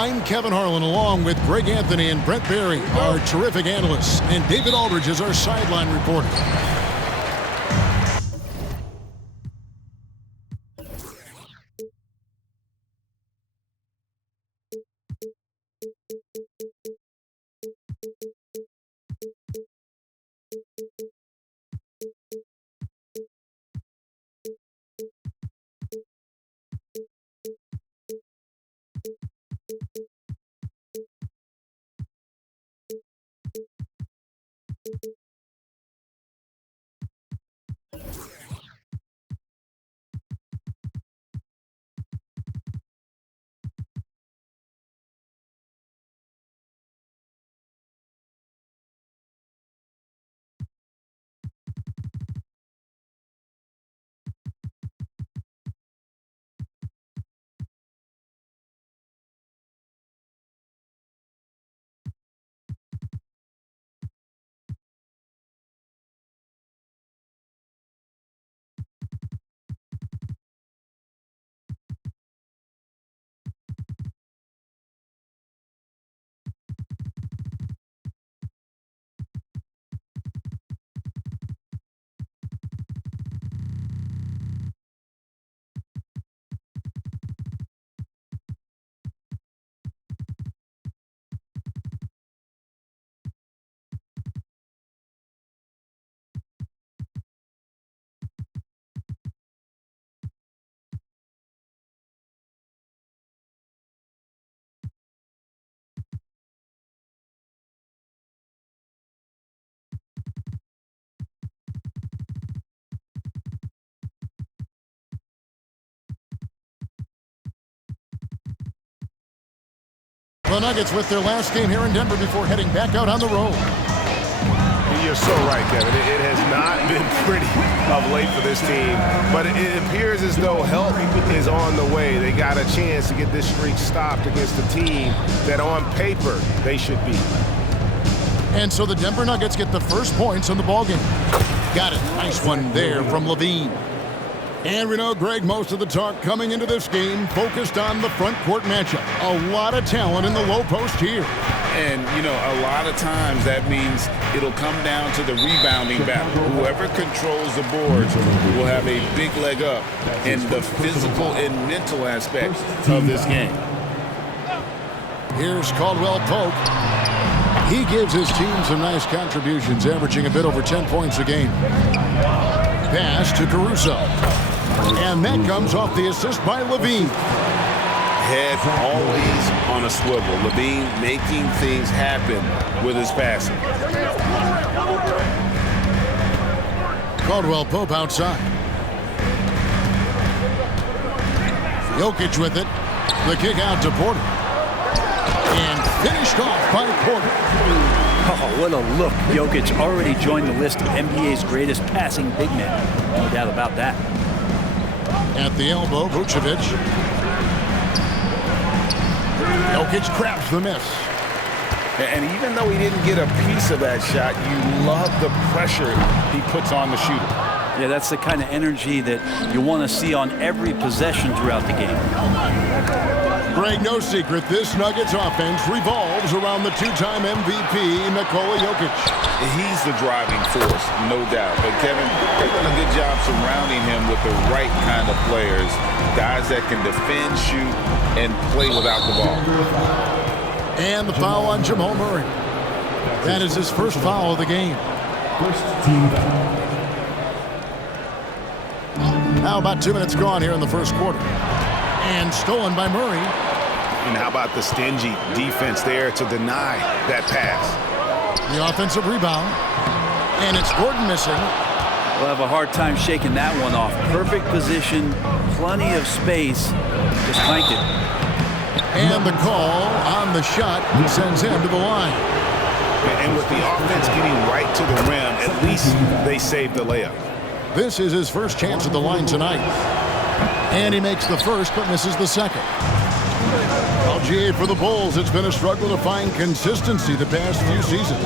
I'm Kevin Harlan, along with Greg Anthony and Brent Barry, our terrific analysts, and David Aldridge is our sideline reporter. The Nuggets with their last game here in Denver before heading back out on the road. You're so right, Kevin. It has not been pretty of late for this team, but it appears as though help is on the way. They got a chance to get this streak stopped against a team that on paper they should beat. And so the Denver Nuggets get the first points in the ballgame. Got it. Nice one there from LaVine. And we know, Greg, most of the talk coming into this game focused on the front court matchup. A lot of talent in the low post here. And, you know, a lot of times that means it'll come down to the rebounding battle. Whoever controls the boards will have a big leg up in the physical and mental aspects of this game. Here's Caldwell Pope. He gives his team some nice contributions, averaging a bit over 10 points a game. Pass to Caruso. And that comes off the assist by LaVine. Head always on a swivel. LaVine making things happen with his passing. Caldwell Pope outside. Jokic with it. The kick out to Porter. And finished off by Porter. Oh, what a look. Jokic already joined the list of NBA's greatest passing big men. No doubt about that. At the elbow, Vucevic. Jokic grabs the miss. And even though he didn't get a piece of that shot, you love the pressure he puts on the shooter. Yeah, that's the kind of energy that you want to see on every possession throughout the game. Greg, no secret, this Nuggets offense revolves around the two-time MVP, Nikola Jokic. He's the driving force, no doubt. But Kevin, they've done a good job surrounding him with the right kind of players, guys that can defend, shoot, and play without the ball. And the foul on Jamal Murray. That is his first foul of the game. First team foul. Now about 2 minutes gone here in the first quarter. And stolen by Murray. And how about the stingy defense there to deny that pass? The offensive rebound. And it's Gordon missing. We'll have a hard time shaking that one off. Perfect position, plenty of space. Just clanked it. And the call on the shot sends him to the line. And with the offense getting right to the rim, at least they saved the layup. This is his first chance at the line tonight. And he makes the first but misses the second. Well, GA, for the Bulls, it's been a struggle to find consistency the past few seasons.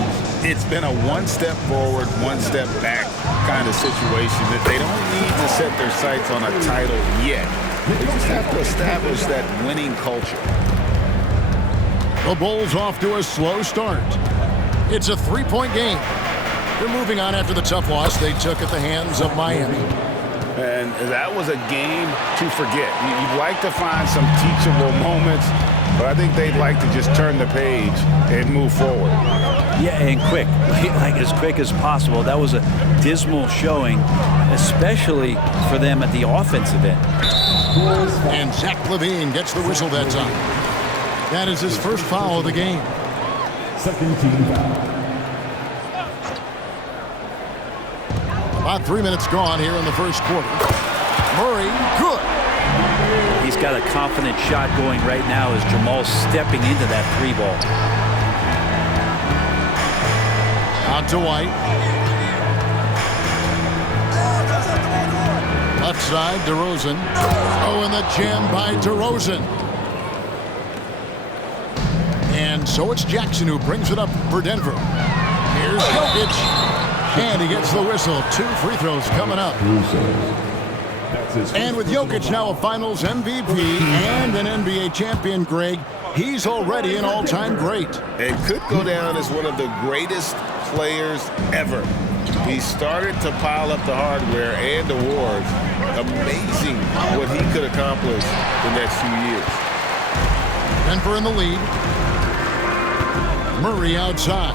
It's been a one step forward, one step back kind of situation that they don't need to set their sights on a title yet. They just have to establish that winning culture. The Bulls off to a slow start. It's a 3-point game. They're moving on after the tough loss they took at the hands of Miami. And that was a game to forget. You'd like to find some teachable moments, but I think they'd like to just turn the page and move forward. Yeah, and quick, like as quick as possible. That was a dismal showing, especially for them at the offensive end. And Zach LaVine gets the whistle that time. That is his first foul of the game. Second team foul. About 3 minutes gone here in the first quarter. Murray, good. He's got a confident shot going right now as Jamal's stepping into that 3-ball. Out to White. Left side, DeRozan. Oh, and the jam by DeRozan. And so it's Jackson who brings it up for Denver. Here's Jokic. And he gets the whistle. 2 free throws coming up. And with Jokic now a Finals MVP and an NBA champion, Greg, he's already an all-time great. And could go down as one of the greatest players ever. He started to pile up the hardware and awards. Amazing what he could accomplish the next few years. Denver in the lead. Murray outside.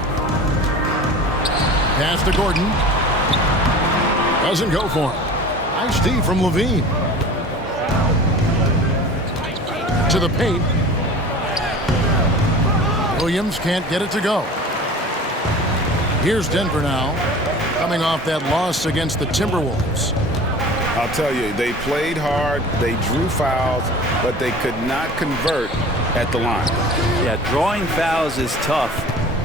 Pass to Gordon. Doesn't go for him. Nice D from LaVine. To the paint. Williams can't get it to go. Here's Denver now, coming off that loss against the Timberwolves. I'll tell you, they played hard, they drew fouls, but they could not convert at the line. Yeah, drawing fouls is tough,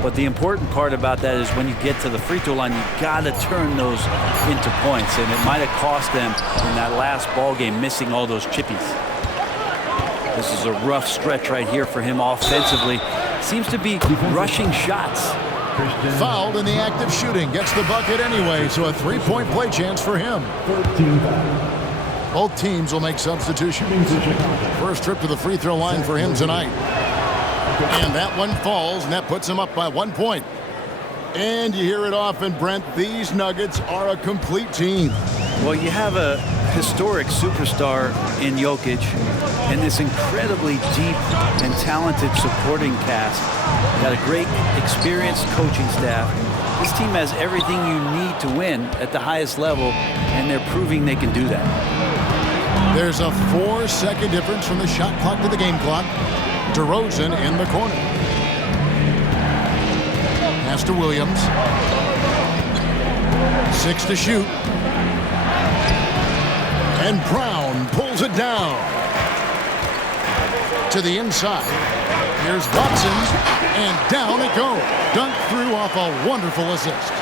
but the important part about that is when you get to the free throw line, you got to turn those into points, and it might have cost them in that last ball game missing all those chippies. This is a rough stretch right here for him offensively. Seems to be rushing shots. Fouled in the act of shooting. Gets the bucket anyway, so a 3-point play chance for him. Both teams will make substitutions. First trip to the free throw line for him tonight. And that one falls, and that puts him up by 1 point. And you hear it often, Brent, these Nuggets are a complete team. Well, you have a historic superstar in Jokic and this incredibly deep and talented supporting cast. Got a great, experienced coaching staff. This team has everything you need to win at the highest level, and they're proving they can do that. There's a 4-second difference from the shot clock to the game clock. DeRozan in the corner. Pass to Williams. 6 to shoot. And Brown pulls it down. To the inside. Here's Watson. And down it goes. Dunked through off a wonderful assist.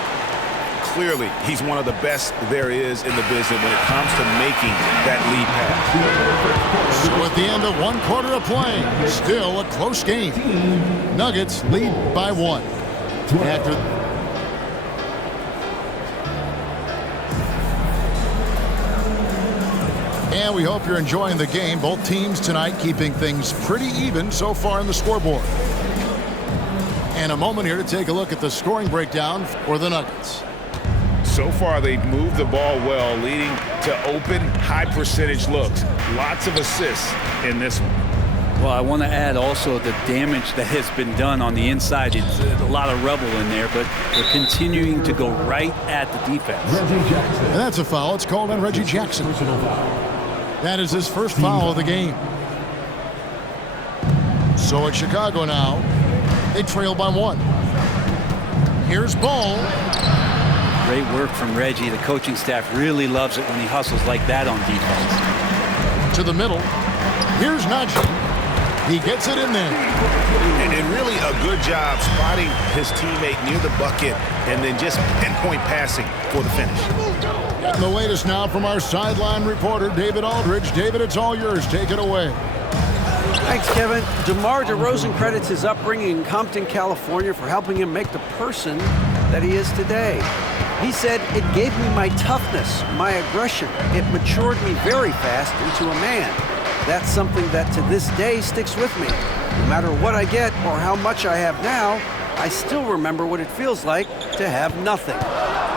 Clearly, he's one of the best there is in the business when it comes to making that lead pass. So at the end of 1 quarter of play, still a close game. Nuggets lead by 1. After and we hope you're enjoying the game. Both teams tonight keeping things pretty even so far in the scoreboard. And a moment here to take a look at the scoring breakdown for the Nuggets. So far, they've moved the ball well, leading to open, high-percentage looks. Lots of assists in this one. Well, I want to add also the damage that has been done on the inside. It's a lot of rubble in there, but they're continuing to go right at the defense. And that's a foul. It's called on Reggie Jackson. That is his first foul of the game. So it's Chicago now. They trail by 1. Here's Ball. Great work from Reggie. The coaching staff really loves it when he hustles like that on defense. To the middle. Here's Najee. He gets it in there. And really a good job spotting his teammate near the bucket and then just pinpoint passing for the finish. Getting the latest now from our sideline reporter, David Aldridge. David, it's all yours. Take it away. Thanks, Kevin. DeMar DeRozan credits his upbringing in Compton, California for helping him make the person that he is today. He said, "It gave me my toughness, my aggression. It matured me very fast into a man. That's something that to this day sticks with me. No matter what I get or how much I have now, I still remember what it feels like to have nothing.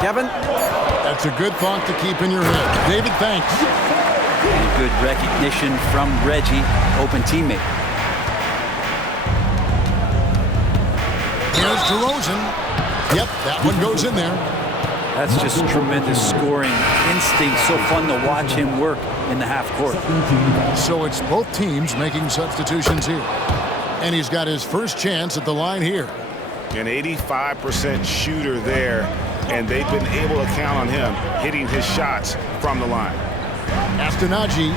Kevin? That's a good thought to keep in your head. David, thanks. And good recognition from Reggie, open teammate. Here's DeRozan. Yep, that one goes in there. That's just tremendous scoring instinct. So fun to watch him work in the half court. So it's both teams making substitutions here. And he's got his first chance at the line here. An 85% shooter there, and they've been able to count on him hitting his shots from the line. Astonagi.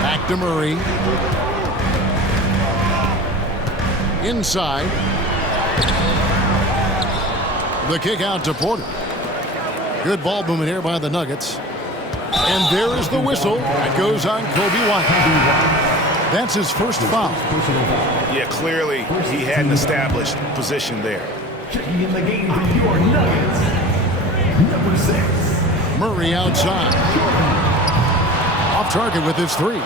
Back to Murray. Inside. The kick out to Porter. Good ball movement here by the Nuggets. And there is the whistle. That goes on Kobe White. That's his first foul. Yeah, clearly he had an established position there. Checking in the game for your Nuggets, number 6. Murray outside. Off target with his three.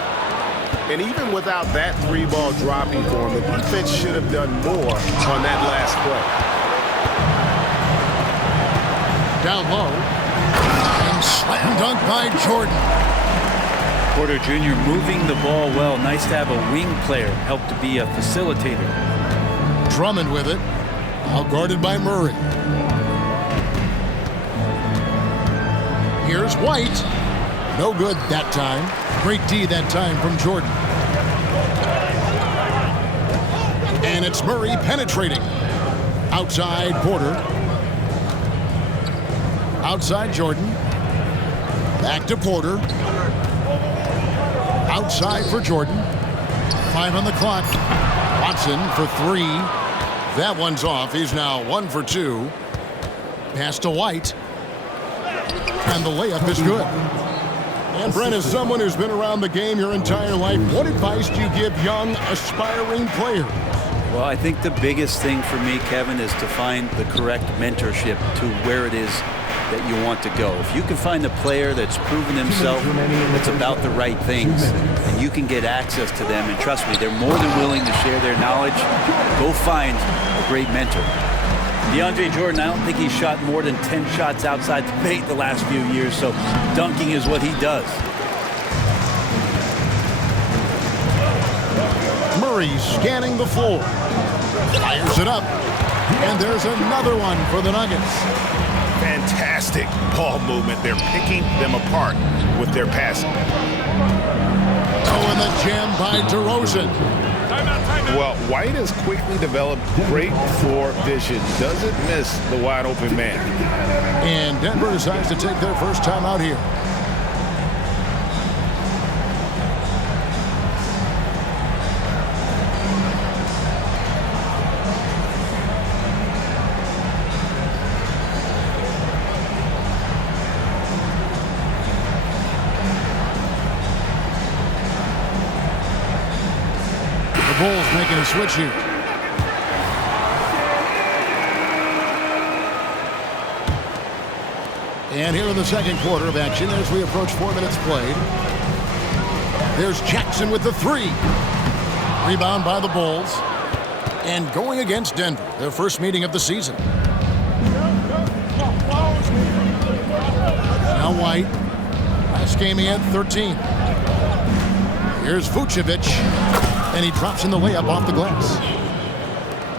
And even without that three ball dropping for him, the defense should have done more on that last play. Down low. And slam dunk by Jordan. Porter Jr. moving the ball well. Nice to have a wing player help to be a facilitator. Drummond with it. Out guarded by Murray. Here's White. No good that time. Great D that time from Jordan. And it's Murray penetrating. Outside Porter. Outside Jordan. Back to Porter. Outside for Jordan. 5 on the clock. Watson for 3. That one's off. He's now 1 for 2. Pass to White. And the layup is good. And Brent, as someone who's been around the game your entire life, what advice do you give young, aspiring players? Well, I think the biggest thing for me, Kevin, is to find the correct mentorship to where it is that you want to go. If you can find a player that's proven himself, that's about the right things, and you can get access to them, and trust me, they're more than willing to share their knowledge, go find a great mentor. DeAndre Jordan, I don't think he's shot more than 10 shots outside the paint the last few years, so dunking is what he does. Murray scanning the floor. Fires it up. And there's another one for the Nuggets. Fantastic ball movement. They're picking them apart with their passing. Oh, and the jam by DeRozan. Well, White has quickly developed great floor vision. Doesn't miss the wide open man. And Denver decides to take their first time out here. Bulls making a switch here. And here in the second quarter of action as we approach 4 minutes played. There's Jackson with the 3. Rebound by the Bulls. And going against Denver, their first meeting of the season. Now White. Last game he had 13. Here's Vucevic. And he drops in the layup off the glass.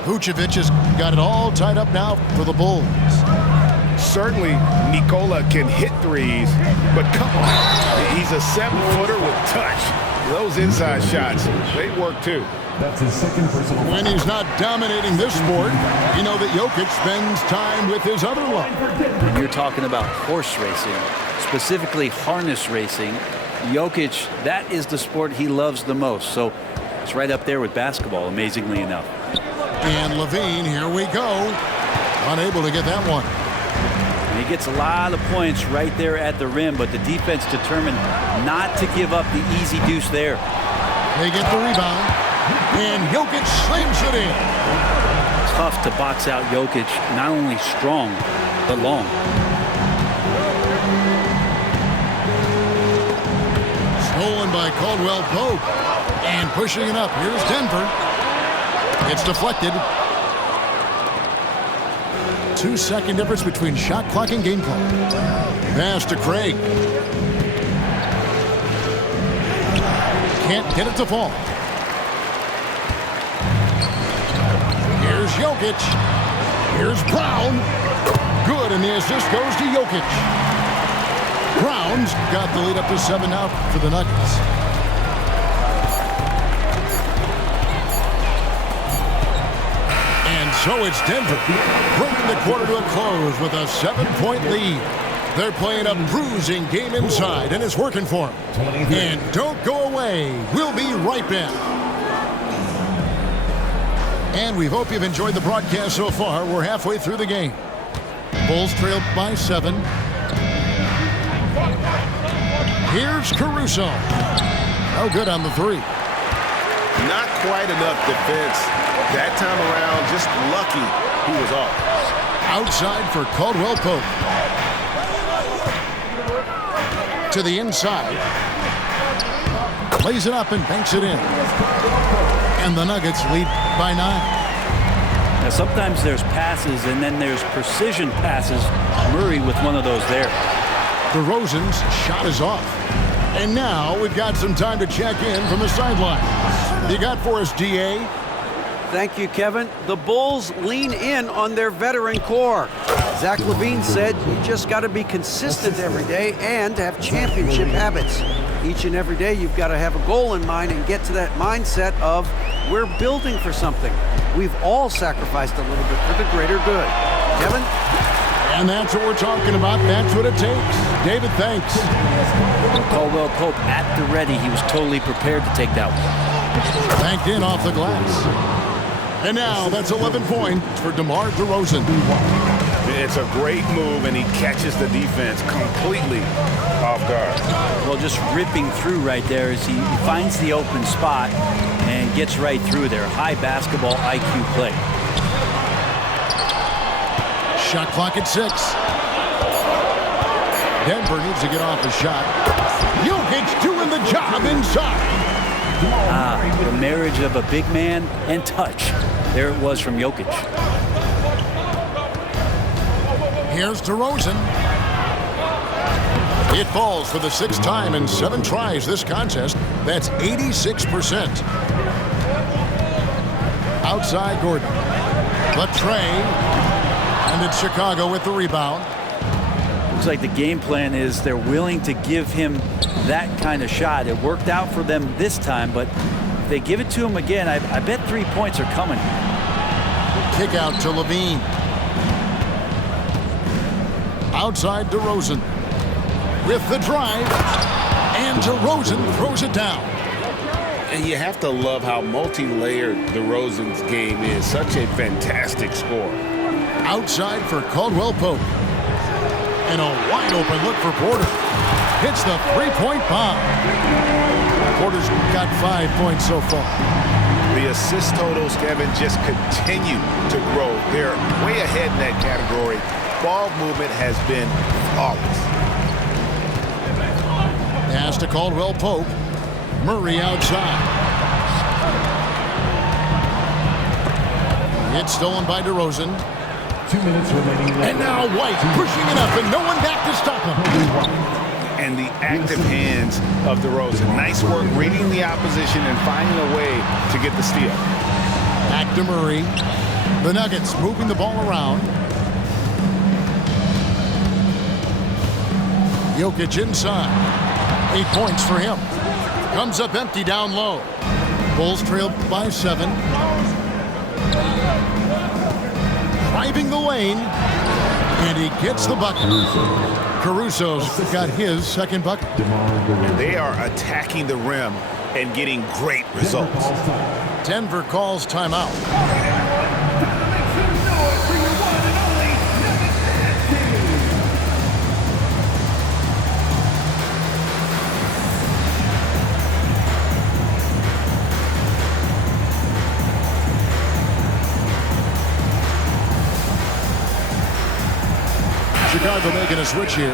Vucevic has got it all tied up now for the Bulls. Certainly, Nikola can hit threes, but come on. He's a 7-footer with touch. Those inside shots, they work too. That's his second personal. When he's not dominating this sport, you know that Jokic spends time with his other love. When you're talking about horse racing, specifically harness racing, Jokic, that is the sport he loves the most. So it's right up there with basketball, amazingly enough. And Levine, here we go. Unable to get that one. And he gets a lot of points right there at the rim, but the defense determined not to give up the easy deuce there. They get the rebound, and Jokic slams it in. Tough to box out Jokic, not only strong, but long. Stolen by Caldwell Pope. And pushing it up. Here's Denver. It's deflected. 2-second difference between shot clock and game clock. Pass to Craig. Can't get it to fall. Here's Jokic. Here's Brown. Good, and the assist goes to Jokic. Brown's got the lead up to 7 now for the Nuggets. And so it's Denver bringing the quarter to a close with a 7-point lead. They're playing a bruising game inside, and it's working for them. And don't go away. We'll be right back. And we hope you've enjoyed the broadcast so far. We're halfway through the game. Bulls trail by 7. Here's Caruso. No good on the 3. Not quite enough defense. That time around, just lucky he was off. Outside for Caldwell Pope. To the inside. Plays it up and banks it in. And the Nuggets lead by 9. Now, sometimes there's passes, and then there's precision passes. Murray with one of those there. DeRozan's shot is off. And now we've got some time to check in from the sideline. You got for us, DA? Thank you, Kevin. The Bulls lean in on their veteran core. Zach LaVine said you just got to be consistent every day and have championship habits. Each and every day you've got to have a goal in mind and get to that mindset of we're building for something. We've all sacrificed a little bit for the greater good. Kevin? And that's what we're talking about. That's what it takes. David, thanks. Caldwell Pope at the ready. He was totally prepared to take that one. Banked in off the glass. And now that's 11 points for DeMar DeRozan. It's a great move, and he catches the defense completely off guard. Well, just ripping through right there as he finds the open spot and gets right through there. High basketball IQ play. Shot clock at 6. Denver needs to get off a shot. Jokic doing the job inside. The marriage of a big man and touch. There it was from Jokic. Here's DeRozan. It falls for the 6th time in 7 tries this contest. That's 86%. Outside Gordon. Latrey. And it's Chicago with the rebound. Looks like the game plan is they're willing to give him that kind of shot. It worked out for them this time, but if they give it to him again, I bet 3 points are coming. Kick out to LaVine. Outside DeRozan. With the drive. And DeRozan throws it down. And you have to love how multi-layered DeRozan's game is. Such a fantastic score. Outside for Caldwell Pope. And a wide open look for Porter. Hits the 3-point bomb. Porter's got 5 points so far. The assist totals, Kevin, just continue to grow. They're way ahead in that category. Ball movement has been flawless. Pass to Caldwell Pope. Murray outside. It's stolen by DeRozan. 2 minutes remaining. And now White pushing it up and no one back to stop him. And the active hands of DeRozan. Nice work reading the opposition and finding a way to get the steal. Back to Murray. The Nuggets moving the ball around. Jokic inside. 8 points for him. Comes up empty down low. Bulls trail by 7. Driving the lane. And he gets the bucket. Caruso's got his second bucket. And they are attacking the rim and getting great results. Denver calls timeout. Chicago making a switch here.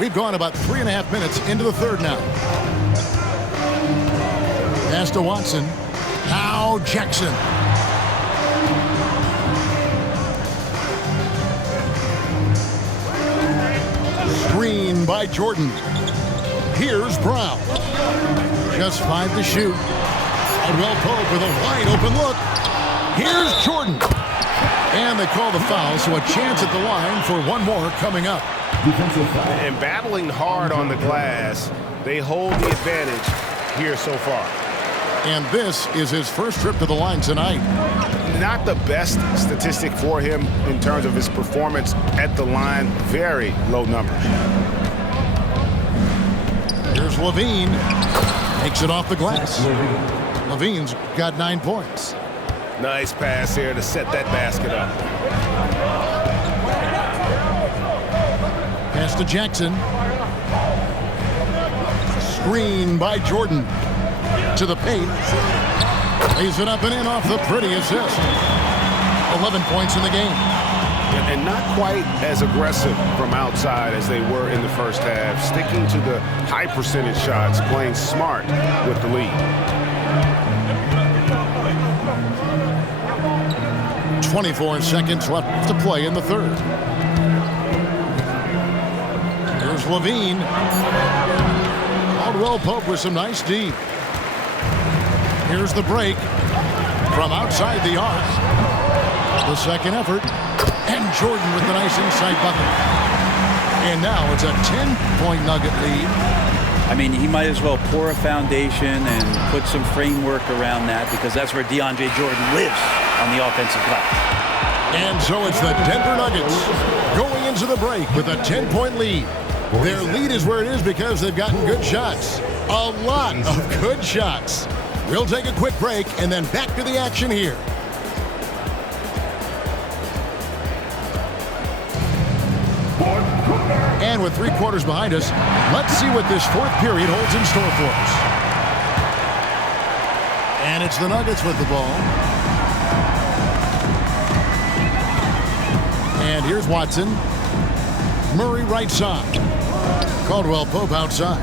We've gone about 3.5 minutes into the third now. Pass to Watson. Now Jackson. Screen by Jordan. Here's Brown. Just 5 to shoot. Caldwell Pope with a wide open look. Here's Jordan. And they call the foul, so a chance at the line for one more coming up. And battling hard on the glass, they hold the advantage here so far. And this is his first trip to the line tonight. Not the best statistic for him in terms of his performance at the line. Very low numbers. Here's Levine. Takes it off the glass. Levine's got 9 points. Nice pass here to set that basket up. Pass to Jackson. Screen by Jordan. To the paint. Lays it up and in off the pretty assist. 11 points in the game. And not quite as aggressive from outside as they were in the first half. Sticking to the high percentage shots, playing smart with the lead. 24 seconds left to play in the third. Here's Levine. Caldwell Pope with some nice D. Here's the break from outside the arc. The second effort. And Jordan with the nice inside bucket. And now it's a 10-point Nugget lead. I mean, he might as well pour a foundation and put some framework around that, because that's where DeAndre Jordan lives on the offensive glass. And so it's the Denver Nuggets going into the break with a 10-point lead. Their lead is where it is because they've gotten good shots. A lot of good shots. We'll take a quick break and then back to the action here. And with 3 quarters behind us, let's see what this fourth period holds in store for us. And it's the Nuggets with the ball. And here's Watson. Murray right side. Caldwell Pope outside.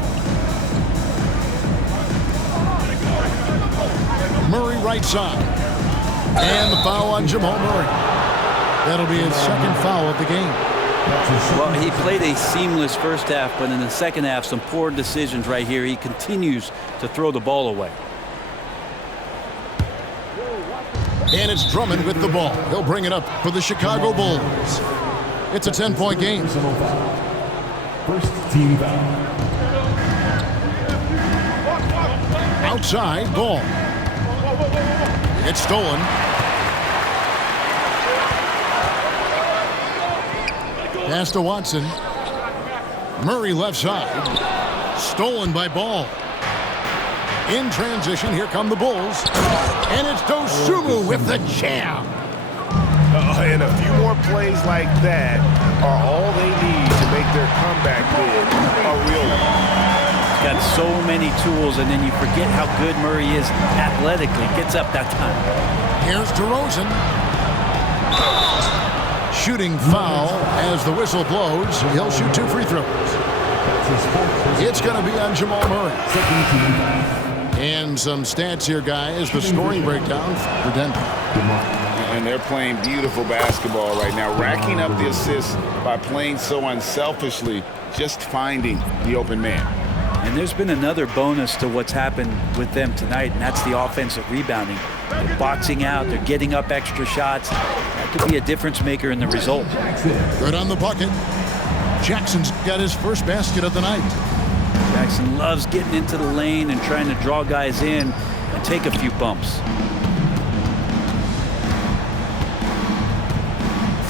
Murray right side. And the foul on Jamal Murray. That'll be his second foul of the game. Well, he played a seamless first half, but in the second half, some poor decisions right here. He continues to throw the ball away. And it's Drummond with the ball. He'll bring it up for the Chicago Bulls. It's a 10-point game. First team foul. Outside, ball. It's stolen. Pass to Watson. Murray left side. Stolen by Ball. In transition, here come the Bulls. And it's Dosunmu with the jam. And a few more plays like that are all they need to make their comeback bid a real one. He's got so many tools, and then you forget how good Murray is athletically. Gets up that time. Here's DeRozan. Shooting foul as the whistle blows. He'll shoot 2 free throws. It's going to be on Jamal Murray. And some stats here, guys. The scoring breakdown for Denver. And they're playing beautiful basketball right now, racking up the assists by playing so unselfishly, just finding the open man. And there's been another bonus to what's happened with them tonight, and that's the offensive rebounding. They're boxing out, they're getting up extra shots. That could be a difference maker in the result. Good on the bucket. Jackson's got his first basket of the night. Jackson loves getting into the lane and trying to draw guys in and take a few bumps.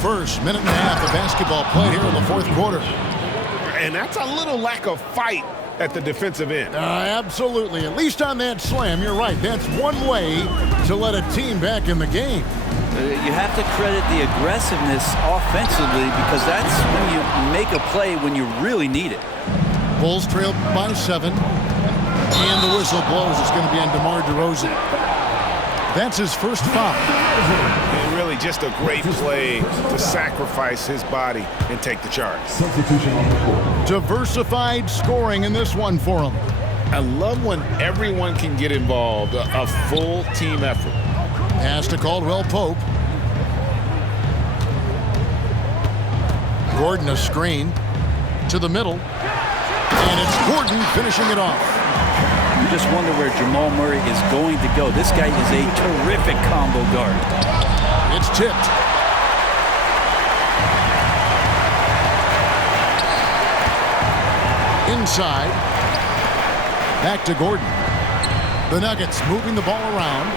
First minute and a half of basketball played here in the fourth quarter. And that's a little lack of fight at the defensive end. Absolutely. At least on that slam, you're right. That's one way to let a team back in the game. You have to credit the aggressiveness offensively, because that's when you make a play when you really need it. Bulls trail by 7. And the whistle blows. It's going to be on DeMar DeRozan. That's his first foul. And really just a great play to sacrifice his body and take the charge. Substitution on the court. Diversified scoring in this one for him. I love when everyone can get involved, a full team effort. Pass to Caldwell Pope. Gordon a screen to the middle. And it's Gordon finishing it off. You just wonder where Jamal Murray is going to go. This guy is a terrific combo guard. It's tipped. Inside. Back to Gordon. The Nuggets moving the ball around.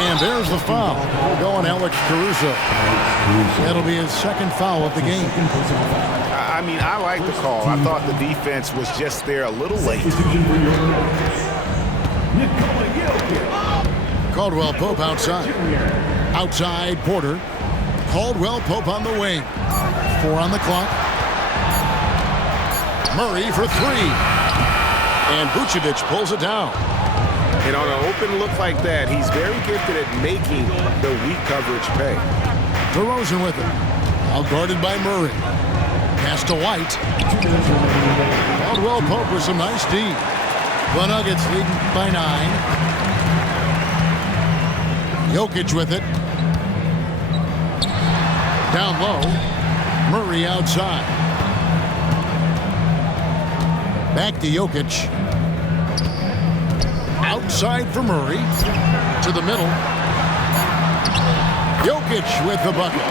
And there's the foul. Going Alex Caruso. That'll be his second foul of the game. I mean, I like the call. I thought the defense was just there a little late. Caldwell Pope outside. Outside Porter. Caldwell Pope on the wing. 4 on the clock. Murray for 3. And Vucevic pulls it down. And on an open look like that, he's very gifted at making the weak coverage pay. DeRozan with it. Now guarded by Murray. Pass to White. Caldwell Pope with some nice D. The Nuggets leading by 9. Jokic with it. Down low. Murray outside. Back to Jokic. Outside for Murray. To the middle. Jokic with the bucket.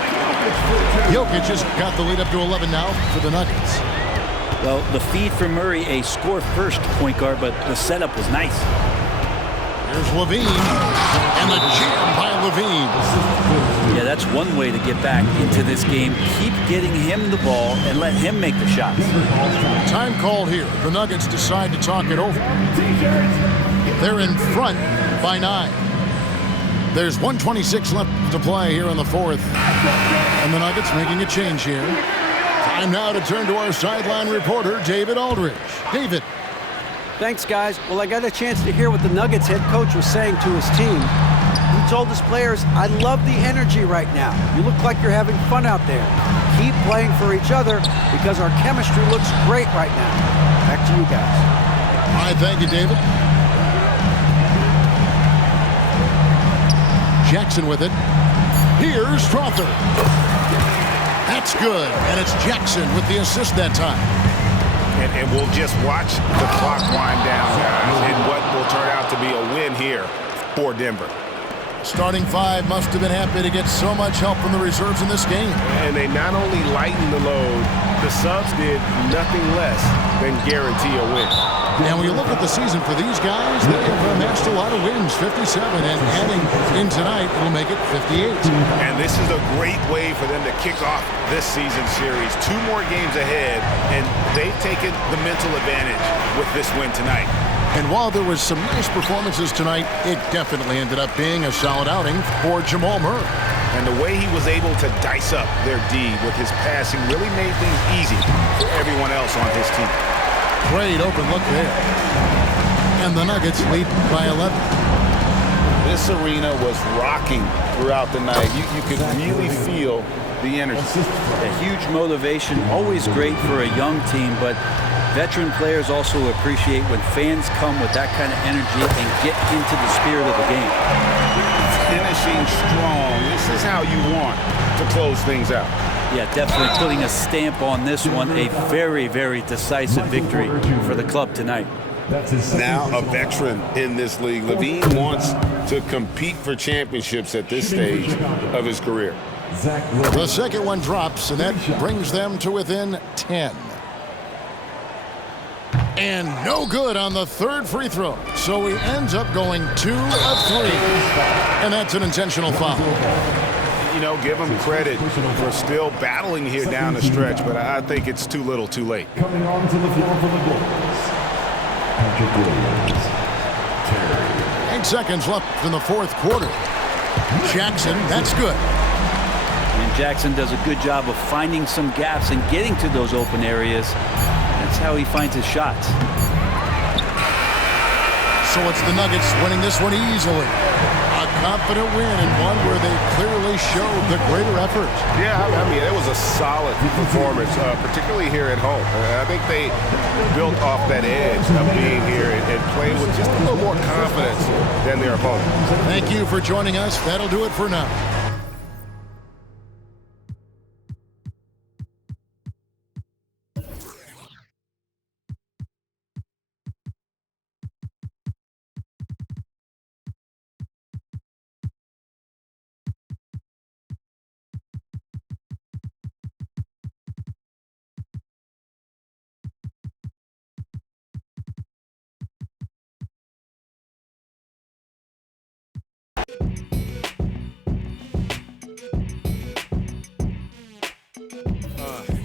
Jokic has got the lead up to 11 now for the Nuggets. Well, the feed for Murray, a score-first point guard, but the setup was nice. Here's Levine. And the jam by Levine. Yeah, that's one way to get back into this game. Keep getting him the ball and let him make the shots. Time called here. The Nuggets decide to talk it over. They're in front by 9. There's 1:26 left to play here in the fourth. And the Nuggets making a change here. Time now to turn to our sideline reporter, David Aldridge. David. Thanks, guys. Well, I got a chance to hear what the Nuggets head coach was saying to his team. He told his players, I love the energy right now. You look like you're having fun out there. Keep playing for each other because our chemistry looks great right now. Back to you guys. All right, thank you, David. Jackson with it. Here's Strawther. That's good, and it's Jackson with the assist that time. And we'll just watch the clock wind down, guys, in what will turn out to be a win here for Denver. Starting 5 must have been happy to get so much help from the reserves in this game. And they not only lightened the load, the subs did nothing less than guarantee a win. And when you look at the season for these guys, they have amassed a lot of wins, 57, and adding in tonight, it'll make it 58. And this is a great way for them to kick off this season series. 2 more games ahead, and they've taken the mental advantage with this win tonight. And while there was some nice performances tonight, it definitely ended up being a solid outing for Jamal Murray. And the way he was able to dice up their D with his passing really made things easy for everyone else on his team. Great open look there. And the Nuggets lead by 11. This arena was rocking throughout the night. You could really feel the energy. A huge motivation, always great for a young team, but veteran players also appreciate when fans come with that kind of energy and get into the spirit of the game. Finishing strong. This is how you want to close things out. Yeah, definitely putting a stamp on this one. A very, very decisive victory for the club tonight. Now a veteran in this league. Levine wants to compete for championships at this stage of his career. The second one drops, and that brings them to within 10. And no good on the third free throw. So he ends up going 2 of 3. And that's an intentional foul. You know, give him credit for still battling here down the stretch, but I think it's too little too late. Coming onto the floor for the Bulls, Patrick Williams. 8 seconds left in the fourth quarter. Jackson, that's good. And Jackson does a good job of finding some gaps and getting to those open areas. That's how he finds his shots. So it's the Nuggets winning this one easily. A confident win and one where they clearly showed the greater effort. Yeah, I mean, it was a solid performance, particularly here at home. I think they built off that edge of being here and played with just a little more confidence than their opponent. Thank you for joining us. That'll do it for now.